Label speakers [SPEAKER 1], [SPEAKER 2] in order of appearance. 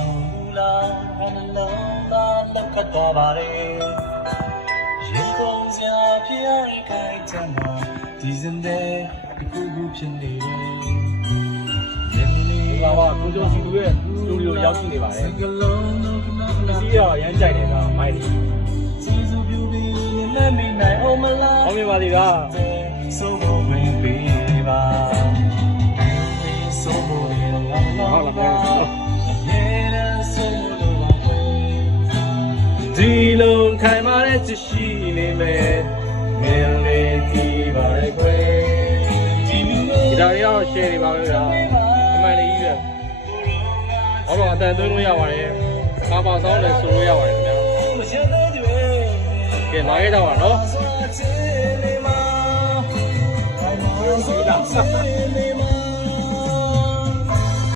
[SPEAKER 1] စုံလာအနလုံးသာလက်ခတ်သွားပါလေရင်ကုန်စရာဖြစ်ရခိုင်ချမ်းမှာဒီစံတဲ့ဒီကူကူဖြစ်နေတယ်
[SPEAKER 2] ဘာဘာကိုကျော်စီသူရဲ့စတူဒီယိုရောက်ရှိနေပါတယ်။ဒီကရမ်းကြိုက်တယ်ကမိုင်းလီ။
[SPEAKER 1] ကျေးဇူးပြုပြီးနဲ့မိနိုင်အောင်မလား။
[SPEAKER 2] ဟုတ်ပြီ
[SPEAKER 1] ပါဒီက။
[SPEAKER 2] ဒီလုံးခိုင်မာတဲ့ချစ်ရှိနေမယ်ငယ်လေးဒီပါလေခွေ
[SPEAKER 1] ဒီလူ
[SPEAKER 2] ဒီဒါတွေကတော့ share တွေပါပဲဗျာအမှန်လေးကြီးပဲဟောတော့အတန်သွင်းလို့ရပါတယ်ကားပါဆောင်းလည်းဆိုလို့ရပါတယ်ခင်ဗျာ
[SPEAKER 1] မရှင်းတဲ့တွေ
[SPEAKER 2] ကဲလာခဲ့ကြပါနော်